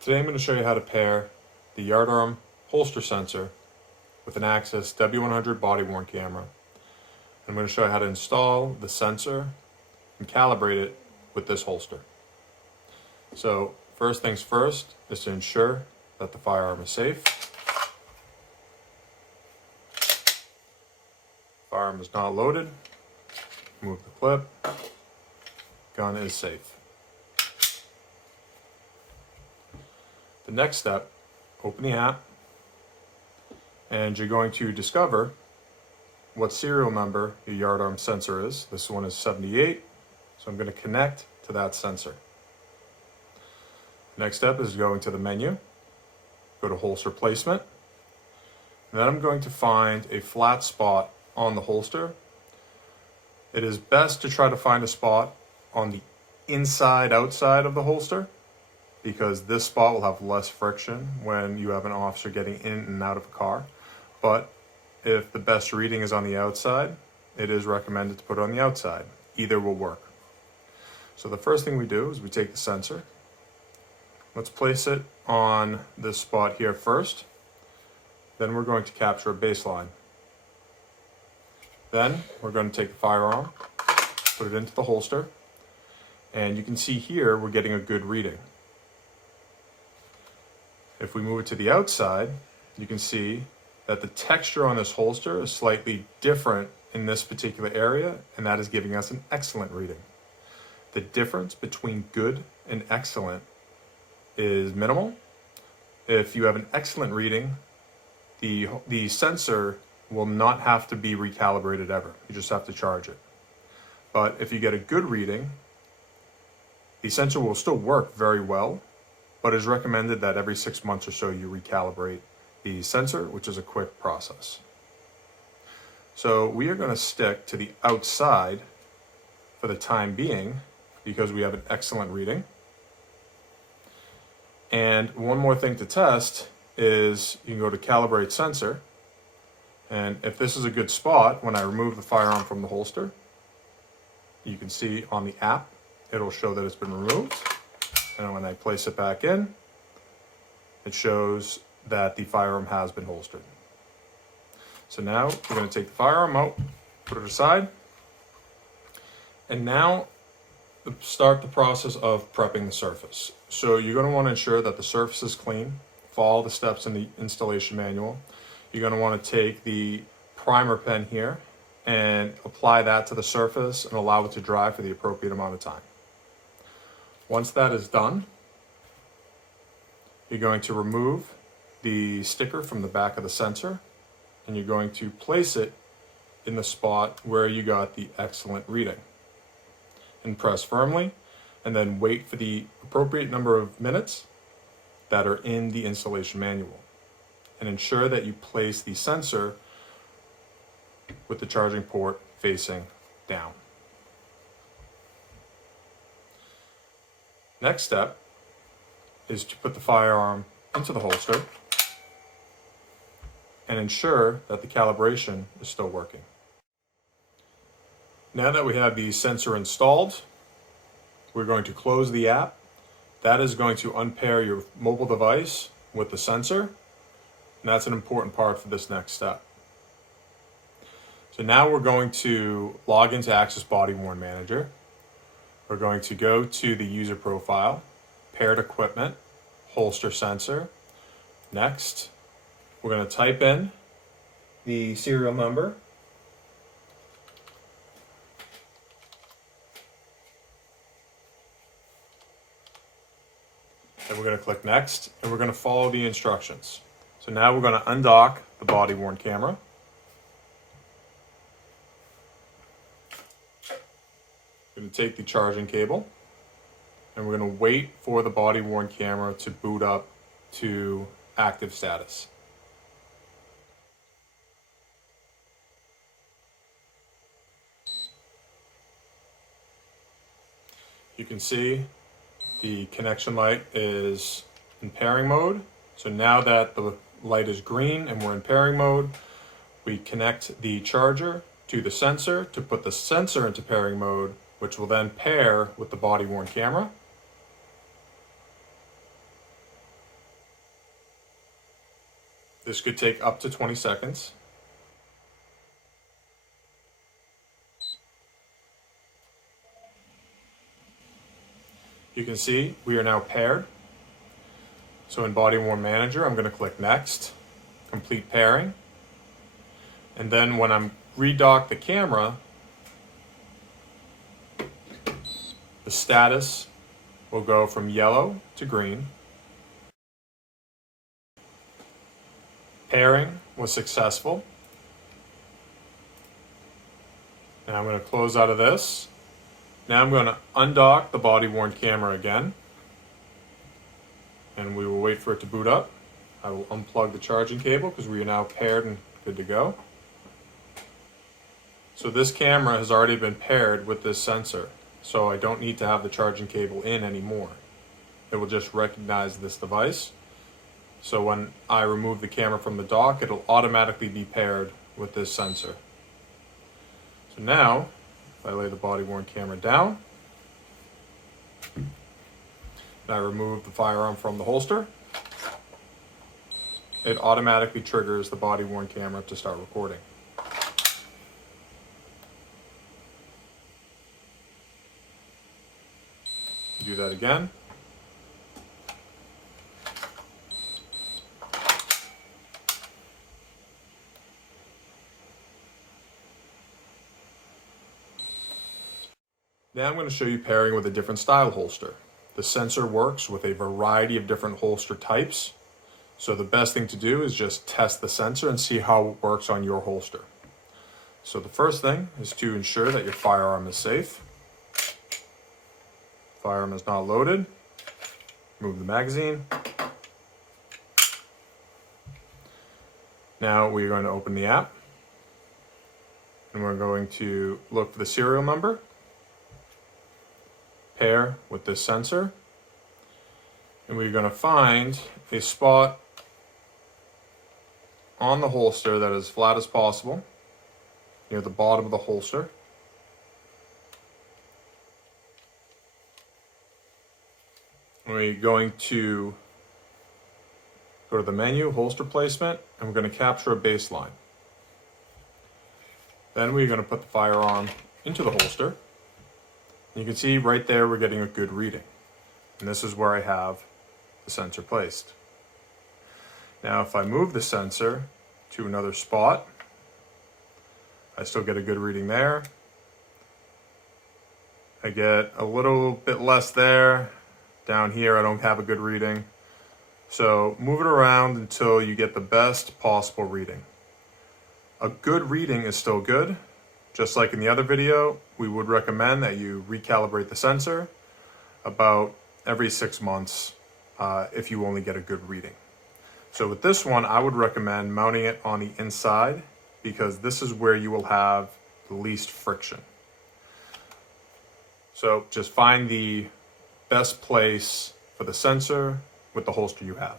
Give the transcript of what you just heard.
Today I'm going to show you how to pair the Yardarm holster sensor with an Axis W100 body-worn camera. I'm going to show you how to install the sensor and calibrate it with this holster. So first things first is to ensure that the firearm is safe. Firearm is not loaded. Remove the clip. Gun is safe. The next step, open the app, and you're going to discover what serial number your Yardarm sensor is. This one is 78, so I'm going to connect to that sensor. Next step is going to the menu, go to holster placement, and then I'm going to find a flat spot on the holster. It is best to try to find a spot on the outside of the holster, because this spot will have less friction when you have an officer getting in and out of a car. But if the best reading is on the outside, it is recommended to put it on the outside. Either will work. So the first thing we do is we take the sensor. Let's place it on this spot here first. Then we're going to capture a baseline. Then we're going to take the firearm, put it into the holster, and you can see here we're getting a good reading. If we move it to the outside, you can see that the texture on this holster is slightly different in this particular area, and that is giving us an excellent reading. The difference between good and excellent is minimal. If you have an excellent reading, the sensor will not have to be recalibrated ever. You just have to charge it. But if you get a good reading, the sensor will still work very well, but it is recommended that every 6 months or so you recalibrate the sensor, which is a quick process. So we are going to stick to the outside for the time being because we have an excellent reading. And one more thing to test is you can go to calibrate sensor, and if this is a good spot, when I remove the firearm from the holster, you can see on the app it'll show that it's been removed. And when I place it back in, it shows that the firearm has been holstered. So now we're going to take the firearm out, put it aside, and now start the process of prepping the surface. So you're going to want to ensure that the surface is clean. Follow the steps in the installation manual. You're going to want to take the primer pen here and apply that to the surface and allow it to dry for the appropriate amount of time. Once that is done, you're going to remove the sticker from the back of the sensor, and you're going to place it in the spot where you got the excellent reading. And press firmly, and then wait for the appropriate number of minutes that are in the installation manual. And ensure that you place the sensor with the charging port facing down. Next step is to put the firearm into the holster and ensure that the calibration is still working. Now that we have the sensor installed, we're going to close the app. That is going to unpair your mobile device with the sensor, and that's an important part for this next step. So now we're going to log into Axis Body Worn Manager. We're going to go to the user profile, paired equipment, holster sensor. Next, we're going to type in the serial number. And we're going to click next, and we're going to follow the instructions. So now we're going to undock the body worn camera. We're going to take the charging cable, and we're going to wait for the body worn camera to boot up to active status. You can see the connection light is in pairing mode. So now that the light is green and we're in pairing mode, we connect the charger to the sensor to put the sensor into pairing mode, which will then pair with the body-worn camera. This could take up to 20 seconds. You can see we are now paired. So in Body Worn Manager, I'm going to click Next, Complete Pairing. And then when I'm redock the camera, the status will go from yellow to green. Pairing was successful. Now I'm going to close out of this. Now I'm going to undock the body worn camera again. And we will wait for it to boot up. I will unplug the charging cable because we are now paired and good to go. So this camera has already been paired with this sensor, so I don't need to have the charging cable in anymore. It will just recognize this device. So when I remove the camera from the dock, it'll automatically be paired with this sensor. So now, if I lay the body worn camera down, and I remove the firearm from the holster, it automatically triggers the body worn camera to start recording. Do that again. Now I'm going to show you pairing with a different style holster. The sensor works with a variety of different holster types. So the best thing to do is just test the sensor and see how it works on your holster. So the first thing is to ensure that your firearm is safe. Firearm is not loaded. Remove the magazine. Now we're going to open the app. And we're going to look for the serial number. Pair with this sensor. And we're going to find a spot on the holster that is as flat as possible, near the bottom of the holster. We're going to go to the menu, holster placement, and we're going to capture a baseline. Then we're going to put the firearm into the holster. And you can see right there we're getting a good reading. And this is where I have the sensor placed. Now if I move the sensor to another spot, I still get a good reading there. I get a little bit less there. Down here I don't have a good reading. So move it around until you get the best possible reading. A good reading is still good. Just like in the other video, we would recommend that you recalibrate the sensor about every 6 months if you only get a good reading. So with this one, I would recommend mounting it on the inside because this is where you will have the least friction. So just find the best place for the sensor with the holster you have.